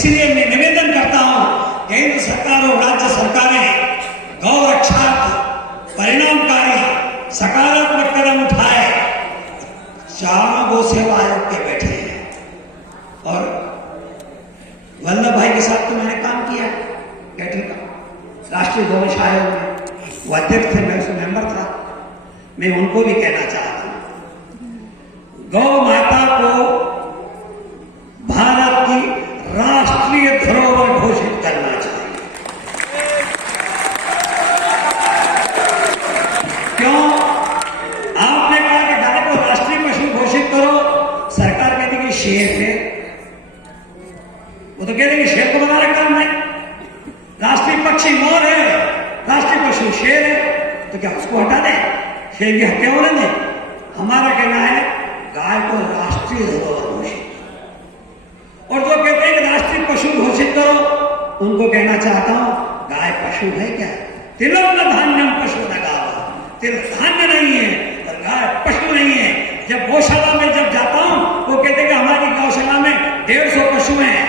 इसलिए मैं निवेदन करता हूं, केंद्र सरकार और राज्य सरकारें गौ रक्षार्थ परिणामकारी सकारात्मक कदम उठाए। 4 गौ सेवा आयोग के बैठे हैं और वल्लभ भाई के साथ तो मैंने काम किया कैटल का राष्ट्रीय गौरक्षा आयोग में, वो अध्यक्ष थे, मैं उसमें मेंबर था। मैं उनको भी कहना चाहता हूं, गौ माता को भारत की राष्ट्रीय धरोहर घोषित करना चाहिए। क्यों? आपने कहा कि गाय को राष्ट्रीय पशु घोषित करो, सरकार कहती कि शेर है, वो तो कहते कि शेर को बना रखा हमने, राष्ट्रीय पक्षी मोर है, राष्ट्रीय पशु शेर है, तो क्या उसको हटा दें? शेर की हत्या होने दें? हमारा कहना है गाय को राष्ट्रीय धरोहर घोषित, और जो कहते हैं कि राष्ट्रीय पशु घोषित करो, उनको कहना चाहता हूं, गाय पशु है क्या? तिलम न धान्यम पशु न गावा, तिल धान्य नहीं है और गाय पशु नहीं है। जब गौशाला में जब जाता हूं, वो कहते हैं कि हमारी गौशाला में 150 पशु हैं।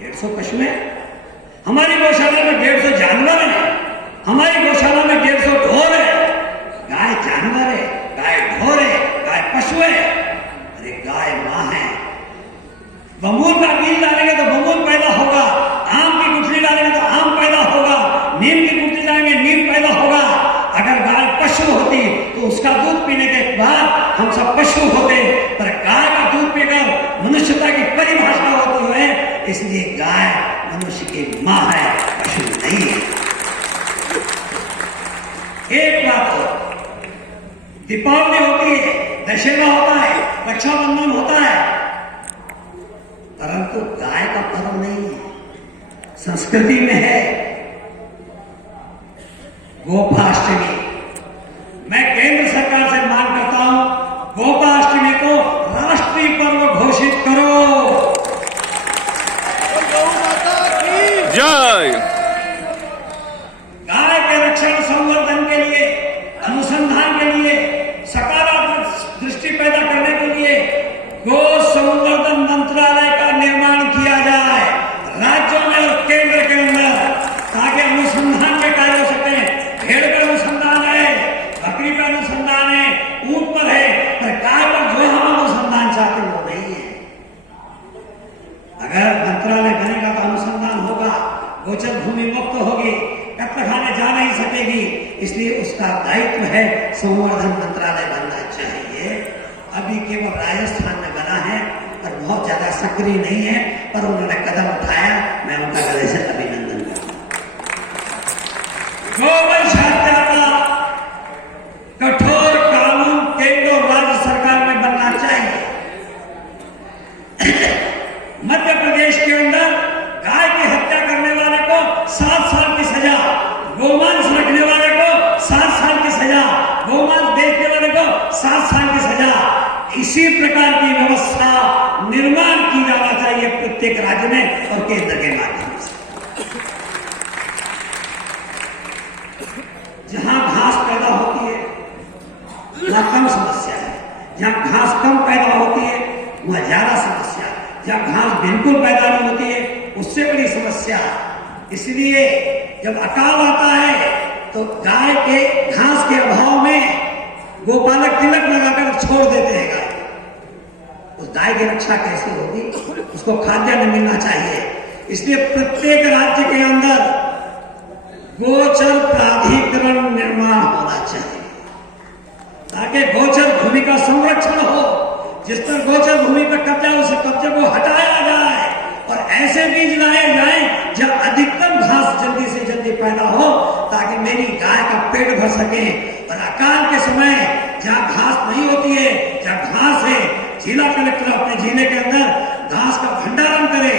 150 पशु हैं? हमारी गौशाला में 150 जानवर हैं, हमारी गौशाला में 150 ढोर है। गाय जानवर है, गाय ढोर है, गाय पशु है? अरे गाय मां है। बमूल का बीज डालेंगे तो बमूल पैदा होगा, आम की गुठली डालेंगे तो आम पैदा होगा, नीम की गुठली डालेंगे नीम पैदा होगा। अगर गाय पशु होती तो उसका दूध पीने के बाद हम सब पशु होते, पर गाय का दूध पीकर मनुष्यता की परिभाषा होती है, इसलिए गाय मनुष्य की मां है, पशु नहीं है। एक बात और, दीपावली होती है, दशहरा होता है, रक्षाबंधन होता है, परंतु गाय का पर्व नहीं है। संस्कृति में है गोपाष्टमी। मैं केंद्र सरकार से मांग करता हूं, गोपाष्टमी को राष्ट्रीय पर्व घोषित करो। जय। गाय के रक्षण संवर्धन के लिए, अनुसंधान के लिए, सकारात्मक दृष्टि पैदा करने के लिए गो संवर्धन मंत्रालय का निर्माण किया जाए राज्यों में और केंद्र के अंदर, ताकि अनुसंधान के कार्य हो सकते हैं। भेड़ पर अनुसंधान है, बकरी पर अनुसंधान है, ऊंट पर है, पर गाय पर जो हम अनुसंधान चाहते हैं वो नहीं है। अगर मंत्रालय बनेगा तो अनुसंधान होगा, गोचर भूमि मुक्त होगी, कत्लखाने जा नहीं सकेगी, इसलिए उसका दायित्व है संवर्धन मंत्रालय बनना चाहिए। अभी केवल राजस्थान में बना है और बहुत ज्यादा सक्रिय नहीं है, पर उन्होंने कदम उठाया, मैं उनका गले से अभिनंदन करता हूं। गोवंश हत्या का कठोर कानून केंद्र और राज्य सरकार में बनना चाहिए। मध्य प्रदेश के अंदर गाय की हत्या करने वाले को 7 साल की सजा, गोमांस रखने वाले को 7 साल की सजा, गोमांस बेचने वाले को 7 साल की सजा। इसी प्रकार की व्यवस्था निर्माण की जाना चाहिए प्रत्येक राज्य में और केंद्र के माध्यम से। जहां घास पैदा होती है वहां कम समस्या है, जहां घास कम पैदा होती है वहां ज्यादा समस्या है, जहां घास बिल्कुल पैदा नहीं होती है उससे बड़ी समस्या। इसलिए जब अकाल आता है तो गाय के घास के अभाव में गोपालक तिलक लगाकर छोड़ देते हैं गाय। उस गाय की रक्षा कैसे होगी? उसको खाद्यान्न मिलना चाहिए। इसलिए प्रत्येक राज्य के अंदर गोचर प्राधिकरण निर्माण होना चाहिए, ताकि गोचर भूमि का संरक्षण हो। जिस पर गोचर भूमि पर कब्जा, उस कब्जे को हटाया जाए और ऐसे बीज लाए जाएं जब अधिकतम घास जल्दी से जल्दी पैदा हो, ताकि मेरी गाय का पेट भर सके। और अकाल के समय जहां घास नहीं होती है, जहां घास है, जिला कलेक्टर अपने जिले के अंदर घास का भंडारण करे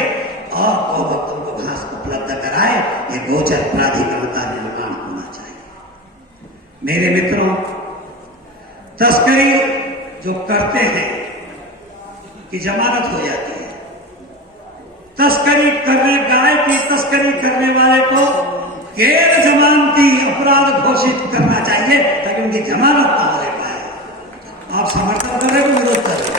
और गौ भक्तों को घास उपलब्ध कराए। ये गोचर प्राधिकरण का निर्माण होना चाहिए। मेरे मित्रों, तस्करी जो करते हैं कि जमानत हो जाती है। तस्करी करने, गाय की तस्करी करने वाले को गैर जमानती अपराध घोषित करना चाहिए, ताकि उनकी जमानत ना हो पाए। आप समर्थन कर रहे हो, विरोध कर रहे हो?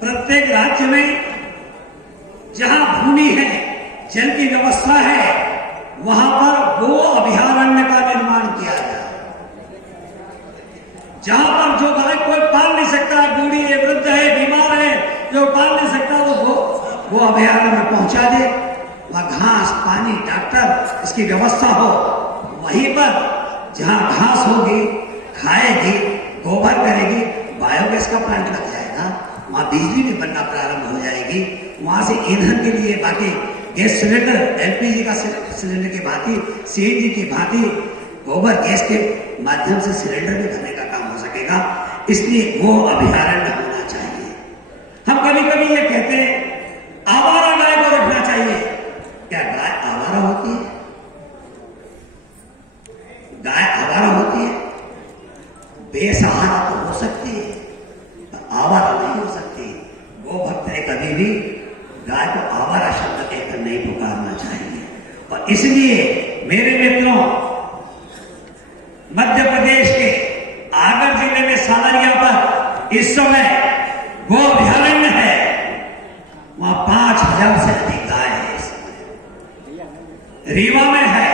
प्रत्येक राज्य में जहां भूमि है, जल की व्यवस्था है, वहां पर गो अभयारण्य का निर्माण किया जाए। जहां पर जो गाय कोई पाल नहीं सकता, बूढ़ी है, वृद्ध है, बीमार है, जो पाल नहीं सकता, वो अभयारण्य में पहुंचा दे। वहां घास, पानी, डॉक्टर, इसकी व्यवस्था हो। वहीं पर जहां घास होगी, खाएगी, गोबर करेगी, बायोगैस का प्लांट लग जाएगा, वहां बिजली भी बनना प्रारंभ हो जाएगी। वहां से ईंधन के लिए बाकी गैस सिलेंडर, एलपीजी का सिलेंडर की भांति, सीएनजी की भांति गोबर गैस के माध्यम से सिलेंडर भी भरने का काम हो सकेगा। इसलिए वो अभयारण्य होना चाहिए। हम कभी कभी ये कहते हैं आवारा गाय को रखना चाहिए। क्या गाय आवारा होती है? गाय आवारा होती है? बेसहारा तो हो सकती है, आवारा नहीं हो सकती। गोभक्त ने कभी भी गाय को आवारा शब्द कहकर नहीं पुकारना चाहिए। और इसलिए मेरे मित्रों, मध्य प्रदेश के आगर जिले में सालरिया पर इस समय गो अभयारण्य है। वहां 5000 से अधिक गाय है। इस समय रीवा में है,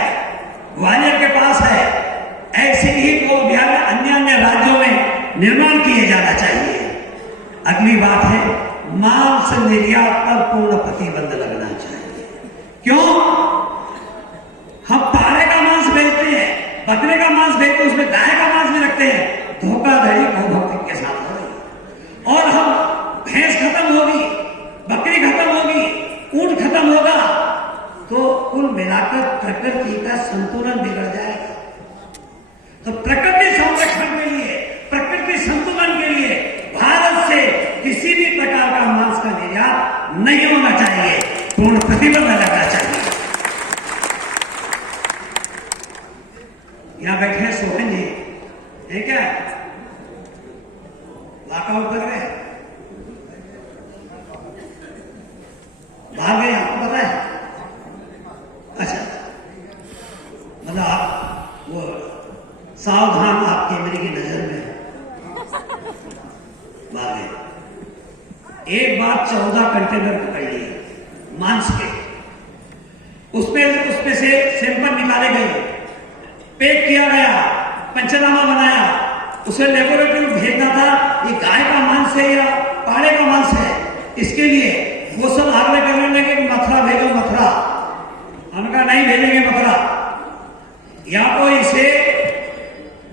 ग्वालियर के पास है। ऐसे ही गो अभयारण्य अन्य राज्यों में निर्माण किए जाना चाहिए। अगली बात है, मांस निर्यात पर पूर्ण प्रतिबंध लगना चाहिए। क्यों? हम पाड़े का मांस बेचते हैं, बकरे का मांस बेचते हैं, उसमें गाय का मांस भी रखते हैं। धोखाधड़ी गौभक्त के साथ हो रही। और हम भैंस खत्म होगी, बकरी खत्म होगी, ऊंट खत्म होगा, तो कुल मिलाकर प्रकृति का संतुलन बिगड़ जाएगा। तो प्रकृति संरक्षण के लिए, प्रकृति संतुलन के लिए भारत से किसी भी प्रकार का मांस का निर्यात नहीं होना चाहिए। पूर्ण प्रतिबंध लगना चाहिए। यहां बैठे सोहन जी है क्या? लॉकआउट कर गए, भाग गए, आपको पता है? अच्छा, मतलब आप वो सावधान, आपकी मेरी की नजर में भाग गए। एक बार 14 कंटेनर पकड़ लिए मांस के, उसमें से सैंपल निकाले गए, पैक किया गया, पंचनामा बनाया, उसे लेबोरेटरी में भेजना था। ये गाय का मांस है या पाड़े का मांस है? इसके लिए वो सब आग्रह करने लगे कि मथुरा भेजो, मथुरा। हमका नहीं भेजेंगे मथुरा, या तो इसे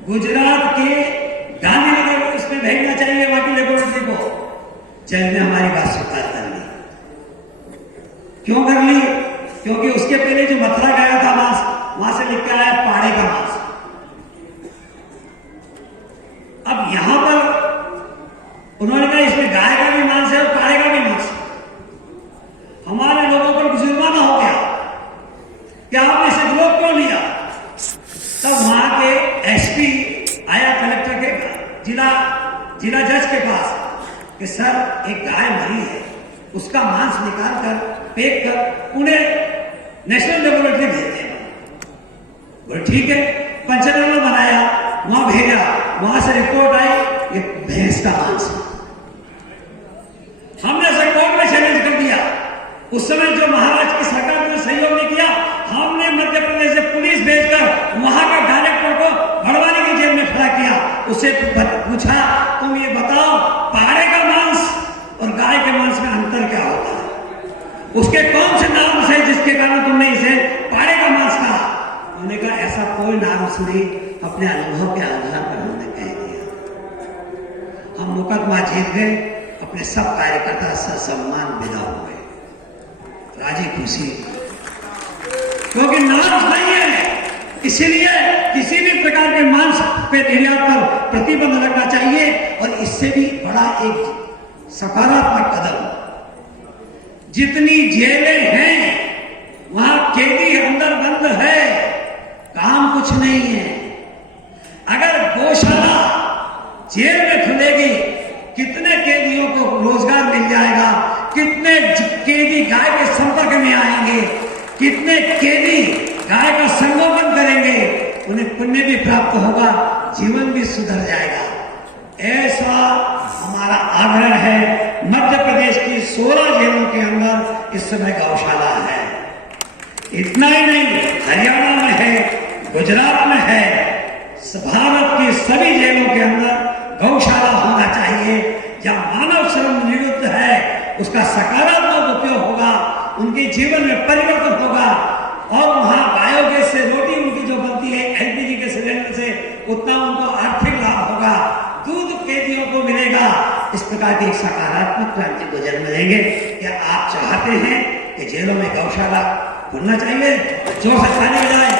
गुजरात के गांधीनगर इसमें भेजना चाहिए, वहां की लेबोरेटरी को। जज ने हमारी बात स्वीकार कर ली। क्यों कर ली? क्योंकि उसके पहले जो मथुरा गया था मांस, वहां से लिख के आया पाड़े का मांस। अब यहां पर उन्होंने कहा इसमें गाय का भी मांस है और पाड़े का भी मांस। हमारे लोगों पर जुर्माना हो गया कि आपने इसे रोक क्यों लिया? तब वहां के एसपी आया कलेक्टर के जिला जज के पास कि सर एक गाय मरी है, उसका मांस निकाल कर पैक कर पुणे नेशनल लेबोरेटरी भेजते हैं। बोले ठीक है, पंचनामा बनाया, वहां भेजा, वहां से रिपोर्ट आई ये भैंस का मांस है। हमने उसे कोर्ट में चैलेंज कर दिया। उस समय जो महाराष्ट्र की सरकार ने सहयोग नहीं किया, हमने मध्य प्रदेश से पुलिस भेजकर वहां का डायरेक्टर को भड़वानी की जेल में खड़ा किया। उससे पूछा तुम ये बताओ पाड़े का मांस और गाय के मांस में अंतर क्या होता है? उसके कौन से नाम से जिसके कारण तुमने इसे पाड़े का मांस कहा? उन्होंने कहा ऐसा कोई नाम सुनी, अपने अनुभव के आधार पर हमने कह दिया। हम मुकदमा जीत गए, अपने सब कार्यकर्ता सम्मान विदा हो गए, राजी खुशी, क्योंकि नाम नहीं है। इसीलिए किसी भी प्रकार के मांस पे निर्यात पर प्रतिबंध लगना चाहिए। और इससे भी बड़ा एक सकारात्मक कदम, जितनी जेलें हैं वहां कैदी अंदर बंद है, काम कुछ नहीं है। अगर गौशाला जेल में खुलेगी, कितने कैदियों को रोजगार मिल जाएगा, कितने कैदी गाय के संपर्क में आएंगे, कितने कैदी गाय का संगोपन करेंगे, उन्हें पुण्य भी प्राप्त होगा, जीवन भी सुधर जाएगा। ऐसा हमारा आग्रह है। मध्य 16 जेलों के अंदर इस समय गौशाला है। इतना ही नहीं, हरियाणा में है, गुजरात में है, भारत की सभी जेलों के अंदर गौशाला होना चाहिए, जहां मानव श्रम निरुद्ध है, उसका सकारात्मक उपयोग होगा, उनके जीवन में परिवर्तन होगा और वहां बायोगैस से रोटी उनकी जो बनती है एलपीजी के सिलेंडर से, उतना उनको आर्थिक लाभ होगा, दूध कैदियों को मिलेगा। इस प्रकार की एक सकारात्मक क्रांति को जन्म लेंगे। क्या आप चाहते हैं कि जेलों में गौशाला होना चाहिए? जोर से ताली बजाएं।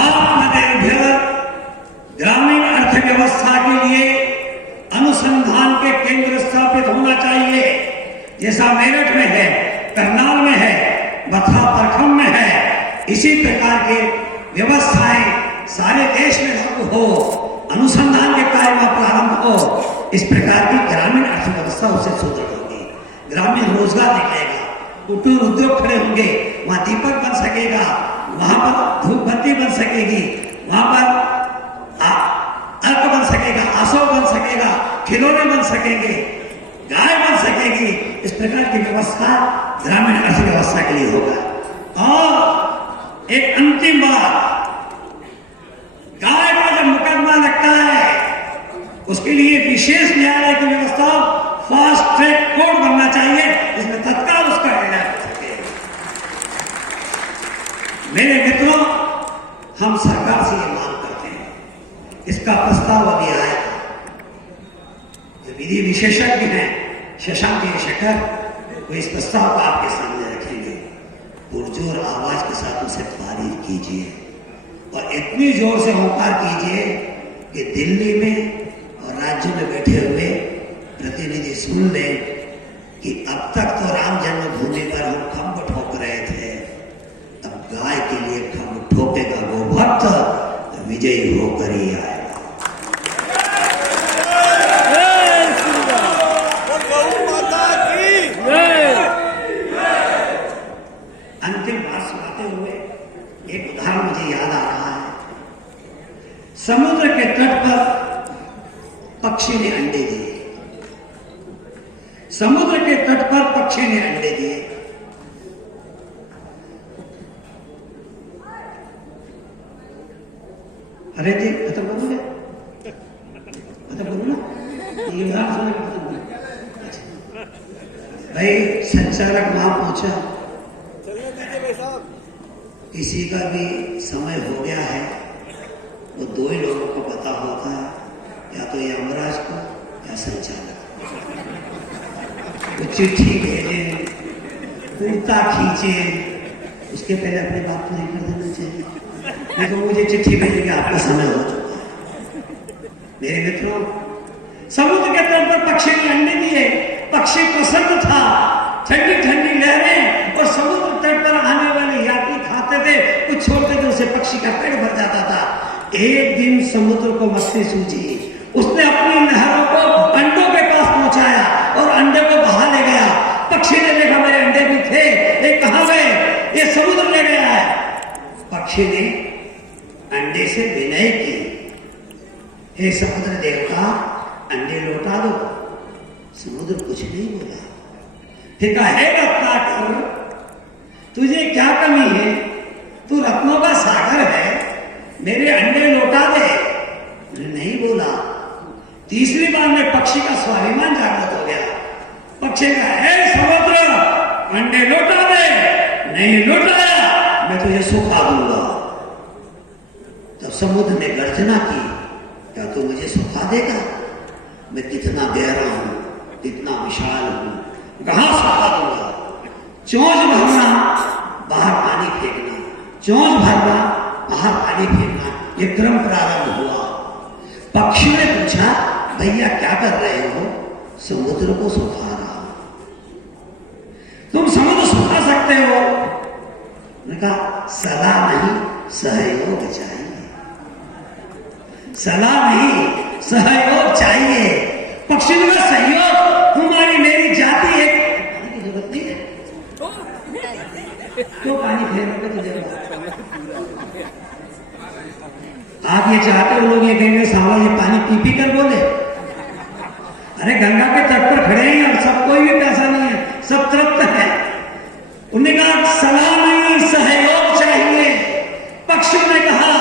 आत्मनिर्भर ग्रामीण अर्थव्यवस्था के लिए अनुसंधान के केंद्र स्थापित होना चाहिए, जैसा मेरठ में है, करनाल में है, बथा परखम में है। इसी प्रकार के व्यवस्थाएं सारे देश में लागू हो, अनुसंधान के कार्य में प्रारंभ हो। इस प्रकार की ग्रामीण अर्थव्यवस्था उससे सुदृढ़ होगी, ग्रामीण रोजगार निकलेगा, कुटीर उद्योग खड़े होंगे, वहां दीपक बन सकेगा, वहां पर धूप बत्ती बन सकेगी, वहां पर अर्क बन सकेगा, आसो बन सकेगा, खिलौने बन सकेंगे, गाय बन सकेगी। इस प्रकार की व्यवस्था ग्रामीण अर्थव्यवस्था के लिए होगा। और एक अंतिम बात, गाय का जब मुकदमा लगता है उसके लिए विशेष न्यायालय की व्यवस्था, फास्ट ट्रैक कोर्ट बनना चाहिए, जिसमें तत्काल उसका निर्णय हो सके। मेरे मित्रों, हम सरकार से ये मांग करते हैं, इसका प्रस्ताव अभी आया, जो विधि विशेषज्ञ हैं शशांक शेखर, वो इस प्रस्ताव को आपके सामने रखेंगे। पुरजोर आवाज के साथ उसे पारित कीजिए और इतनी जोर से होकार कीजिए कि दिल्ली में और राज्य में बैठे हुए प्रतिनिधि सुन लें कि अब तक तो राम जन्मभूमि पर हम खम्भ ठोक रहे थे, अब गाय के लिए खम्भ ठोकेगा वो भक्त, तो विजयी होकर ही आएगा। अंतिम बात सुनाते हुए एक उदाहरण मुझे याद आ रहा है। समुद्र के तट पर पक्षी ने अंडे दिए, समुद्र के तट पर पक्षी ने अंडे दिए। अरे जी खत्म करोगे? खत्म करो ना, ये उदाहरण सुनने का खत्म करो। अच्छा भाई, संचालक वहां पहुंचा, किसी का भी समय हो गया है, वो दो ही लोगों को पता होता है, या तो यमराज को या संचालक। वो चिट्ठी भेजे, कुर्ता खींचे, उसके पहले अपनी बात पूरी कर देना चाहिए। नहीं तो मुझे चिट्ठी भेजेंगे, आपका समय हो चुका है। मेरे मित्रों, समुद्र के तट पर पक्षी ने अंडे दिए, पक्षी प्रसन्न था, ठंडी ठंडी लहरें और समुद्र तट पर आने वाले यात्री खाते थे, कुछ छोड़ते थे, उसे पक्षी का पेट भर जाता था। एक दिन समुद्र को मस्ती सूझी, उसने अपनी लहरों को अंडों के पास पहुंचाया और अंडे को बहा ले गया। पक्षी ने देखा मेरे अंडे भी थे, ये कहां गए? ये समुद्र ले गया है। पक्षी ने अंडे से विनय की, हे समुद्र देवता, अंडे लौटा दो। समुद्र कुछ नहीं बोला। फिर कहा, हे रत्नाकर, तुझे क्या कमी है? तू रत्नों का सागर है, मेरे अंडे लौटा दे। नहीं बोला। तीसरी बार में पक्षी का स्वाभिमान जागृत हो गया। पक्षी का, हे समुद्र, अंडे लौटा दे। नहीं लौटाया, मैं तुझे सुखा दूंगा। तब समुद्र ने गर्जना की, क्या तू मुझे सुखा देगा? मैं कितना गहरा हूं, कितना विशाल हूं, कहां सुखा दूंगा? चोंच भरना, बाहर पानी फेंकना, चोंच भरना, बाहर पानी फेंकना, ये क्रम प्रारंभ हुआ। पक्षी ने पूछा, भैया क्या कर रहे हो? समुद्र को सुखा रहा हूं। तुम समुद्र सुखा सकते हो? मैंने कहा, सलाह नहीं, सहयोग चाहिए। सलाह नहीं, सहयोग चाहिए। पक्षी ने कहा, सहयोग तुम्हारी मेरी जाति है, पानी की जरूरत नहीं है, क्यों पानी फेंकोगे? तुझे आप ये चाहते हो लोग ये कहेंगे, साला ये पानी पी पी कर बोले, अरे गंगा के तट पर खड़े हैं और सब, कोई भी पैसा नहीं है, सब तृप्त है। उन्होंने कहा सलाह नहीं, सहयोग चाहिए। पक्षियों ने कहा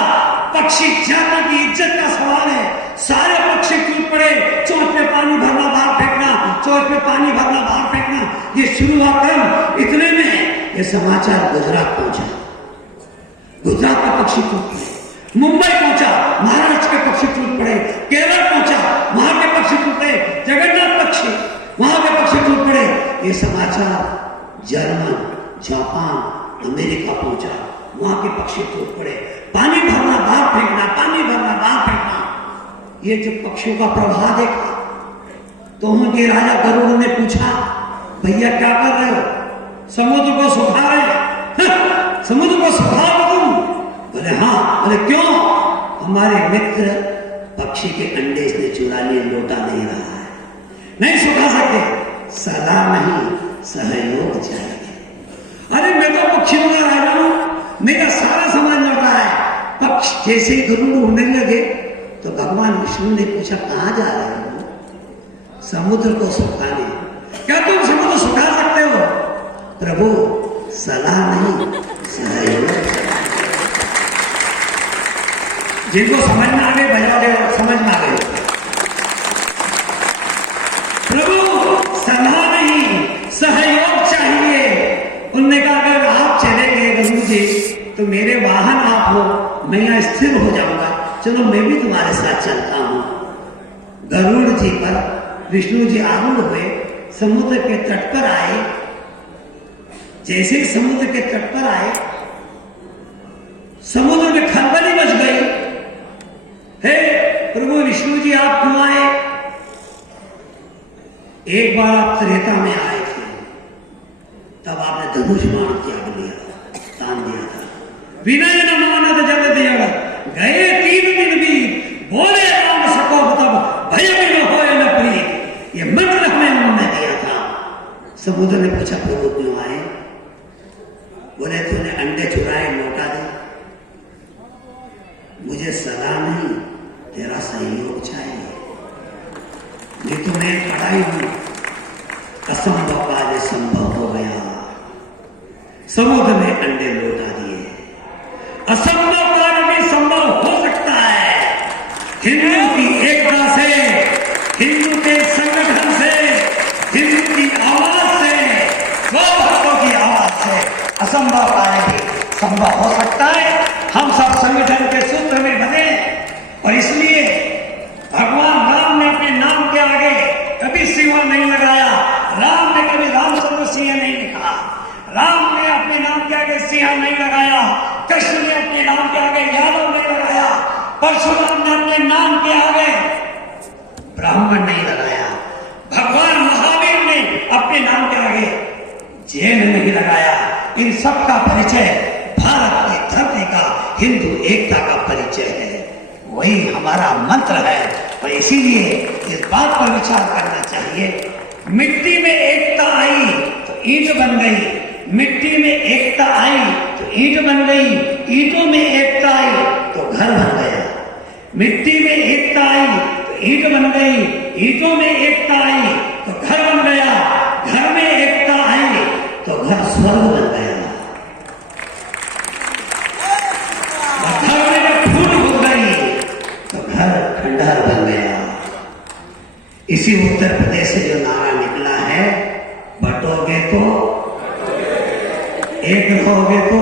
पक्षी जाति की इज्जत का सवाल है। सारे पक्षी टूट पड़े, चोंच पे पानी भरना बाहर फेंकना, चोंच पे पानी भरना बाहर फेंकना, ये शुरू हुआ क्रम। इतने में ये समाचार गुजरात पहुंचा। गुजरात का पक्षी टूट पड़े, मुंबई पहुंचा, महाराष्ट्र के पक्षी टूट पड़े, केरल पहुंचा, वहां के पक्षी टूट पड़े, जगन्नाथ पक्षी, वहां के पक्षी टूट पड़े। ये समाचार जर्मन, जापान, अमेरिका पहुंचा, वहां के पक्षी टूट पड़े। पानी भरना बाहर फेंकना, पानी भरना बाहर फेंकना। ये जब पक्षियों का प्रवाह देखा तो उनके राजा गरुड़ ने पूछा, भैया क्या कर रहे हो? समुद्र को सुखा रहे हैं? समुद्र को सुखा रहे तुम? बोले हाँ। बोले क्यों? हमारे मित्र पक्षी के अंडे इसने चुरा लिए, लौटा नहीं रहा है, नहीं सुखा सकते। सलाह नहीं, सहयोग चाहिए। अरे मैं तो पक्षियों का राजा हूं, मेरा सारा समाज लौटा है। पक्ष जैसे ही गरुड़ उड़ने लगे तो भगवान विष्णु ने पूछा कहां जा रहे हो? समुद्र को सुखाने। क्या तुम समुद्र सुखा सकते हो? प्रभु सलाह नहीं, सहयोग। जिनको समझ में आ गए बजा दे, समझ में आ गए। प्रभु सलाह नहीं, सहयोग चाहिए। उन्होंने कहा अगर आप चलेंगे गरुड़ जी तो मेरे वाहन आप हो, मैं यहां स्थिर हो जाऊंगा, चलो मैं भी तुम्हारे साथ चलता हूं। गरुड़ जी पर विष्णु जी आरूढ़ हुए, समुद्र के तट पर आए। जैसे ही समुद्र के तट पर आए, समुद्र में खलबली मच गई। हे प्रभु विष्णु जी आप क्यों आए? एक बार आप त्रेता में आए थे, तब आपने धनुष बाण त्याग लिया, तान दिया था। विनय न मानत जग देव, गए 3 दिन भी बोले राम सको तब भय भी न होए न प्रीत। ये मंत्र हमें उन्होंने दिया था। समुद्र ने पूछा प्रभु क्यों आए? बोले तूने अंडे चुराए, लौटा दे। मुझे सलाह नहीं, तेरा सहयोग चाहिए। ये तो मैं खड़ा ही हूं, असंभव कार्य संभव हो गया। समुद्र ने अंडे लौटा दिए। असंभव कार्य भी संभव हो सकता है। हिंदू की एकता से, हिंदू के संगठन से, हिंदू की आवाज से, वो भक्तों की आवाज से असंभव कार्य भी संभव हो सकता है। हम सब संगठन के सूत्र में बने और इसलिए भगवान राम ने अपने नाम के आगे कभी सिंह नहीं लगाया। राम ने कभी रामचंद्र सिंह नहीं लिखा। राम ने अपने नाम के आगे सिंह नहीं लगाया। कृष्ण ने अपने नाम के आगे यादव नहीं लगाया। परशुराम ने अपने नाम के आगे ब्राह्मण नहीं लगाया। भगवान महावीर ने अपने नाम के आगे जैन नहीं लगाया। इन सब का परिचय भारत की धरती का हिंदू एकता का परिचय है। वही हमारा मंत्र है और इसीलिए इस बात पर विचार करना चाहिए। मिट्टी में एकता आई तो ईंट बन गई, मिट्टी में एकता आई तो ईंट बन गई, ईंटों में एकता आई तो घर बन गया। मिट्टी में एकता आई तो ईंट बन गई, ईंटों में एकता आई तो घर बन गया, घर में एकता आई तो घर स्वर्ग बन गया। और घर में जब फूट हो गई तो घर खंडहर बन गया। इसी उत्तर प्रदेश से जो नारा निकला है, बटोगे तो एक रहोगे तो,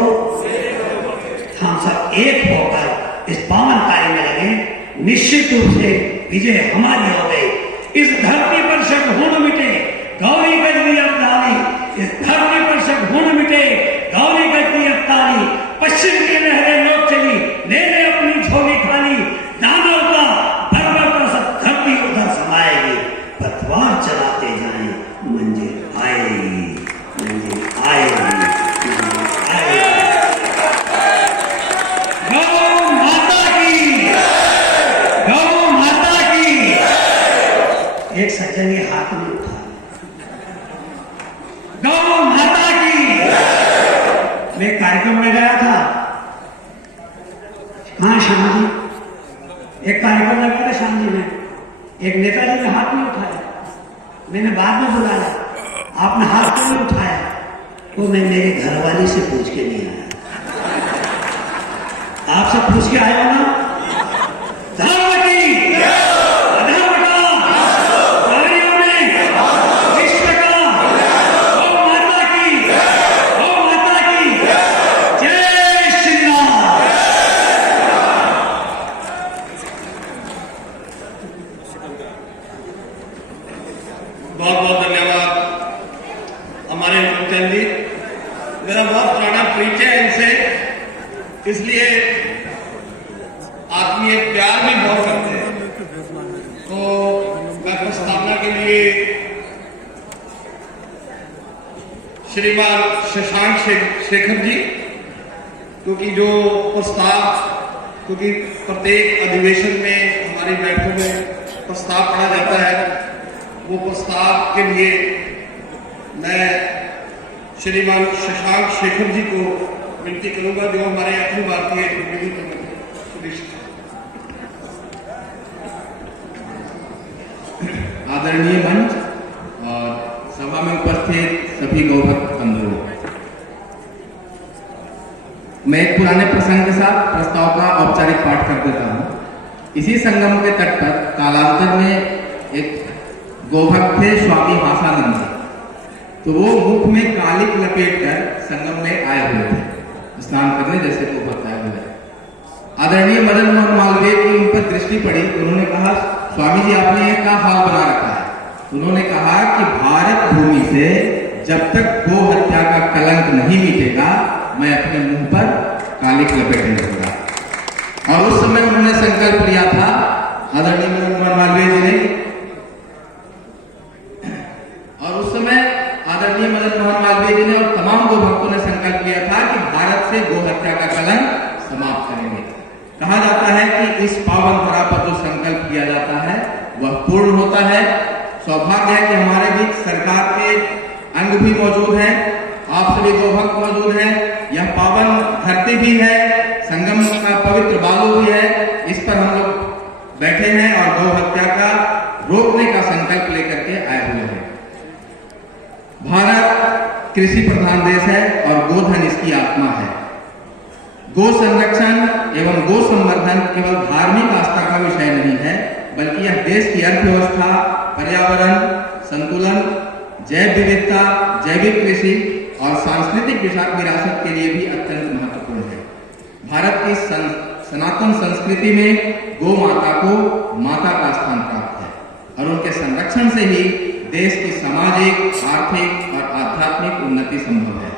हम सब एक होकर इस पावन कार्य में लगे। निश्चित रूप से विजय हमारी हो गई। इस धरती पर शतघूण मिटे, गौरी गजनी अवतारी। इस धरती पर शतघूण मिटे, गौरी गजनी अवतारी। पश्चिम की लहरें लोग चली, ले ले अपनी झोली खाली। दानव का भर भर सब धरती उधर समाएगी। पतवार चलाते जाएं, मंजिल आएगी, मंजिल आएगी। एक सज्जन ये हाथ में उठा, गौ माता की। मैं कार्यक्रम में गया था, हाँ श्याम जी, एक कार्यक्रम में गया था श्याम जी ने, एक नेताजी ने हाथ में उठाया, मैंने बाद में बुलाया, आपने हाथ क्यों नहीं उठाया? वो मैं मेरी घरवाली से पूछ के नहीं आया, आपसे पूछ के आया ना। धर्म की अधर्म का प्राणियों में विश्व का गौ माता की जय श्री राम। बहुत बहुत धन्यवाद हमारे मुख्यमंत्री जी। मेरा बहुत पुराना परिचय है इनसे, इसलिए आत्मीय प्यार भी बहुत करते हैं। तो मैं प्रस्तावना के लिए श्रीमान शशांक शेखर जी, क्योंकि जो प्रस्ताव, क्योंकि प्रत्येक अधिवेशन में हमारी बैठकों में प्रस्ताव पढ़ा जाता है, वो प्रस्ताव के लिए मैं श्रीमान शशांक शेखर जी को विनती करूंगा, जो हमारे अखिल भारतीय कम्युनिटी प्रदेश। आदरणीय मंच और सभा में उपस्थित सभी गौभक्त बंधुओं, मैं एक पुराने प्रसंग के साथ प्रस्ताव का औपचारिक पाठ कर देता हूँ। इसी संगम के तट पर कालांतर में एक गोभक्त थे स्वामी हासानंद जी। तो वो मुख में कालिक लपेटकर संगम में आए हुए थे स्नान करने, जैसे गोभक्त आए हुए। आदरणीय मदन मोहन मालवीय की उन पर दृष्टि पड़ी। उन्होंने कहा, स्वामी जी आपने क्या हाल बना रखा है? उन्होंने कहा कि भारत भूमि से जब तक गो हत्या का कलंक नहीं मिटेगा, मैं अपने मुंह पर कालिक लपेटे रहूंगा। और उस समय उन्होंने संकल्प लिया था, आदरणीय मदन मोहन मालवीय जी ने, और उस समय आदरणीय मदन मोहन मालवीय जी ने और तमाम गोभक्तों ने संकल्प लिया था कि भारत से गो हत्या का कलंक समाप्त करेंगे। कहा जाता है कि इस पावन धरा पर जो संकल्प किया जाता है वह पूर्ण होता है। सौभाग्य है कि हमारे बीच सरकार के अंग भी मौजूद हैं, आप सभी गोभक्त मौजूद हैं। यह पावन धरती भी है, संगम का पवित्र बालू भी है, इस पर हम लोग बैठे हैं और गौ हत्या का रोकने का संकल्प लेकर के आए हुए हैं। भारत कृषि प्रधान देश है और गोधन इसकी आत्मा है। गो संरक्षण एवं गो संवर्धन केवल धार्मिक आस्था का विषय नहीं है, बल्कि यह देश की अर्थव्यवस्था, पर्यावरण संतुलन, जैव विविधता, जैविक कृषि और सांस्कृतिक विरासत के लिए भी अत्यंत महत्वपूर्ण है। भारत की सनातन संस्कृति में गो माता को माता का स्थान प्राप्त है और उनके संरक्षण से ही देश की सामाजिक, आर्थिक और आध्यात्मिक उन्नति संभव है।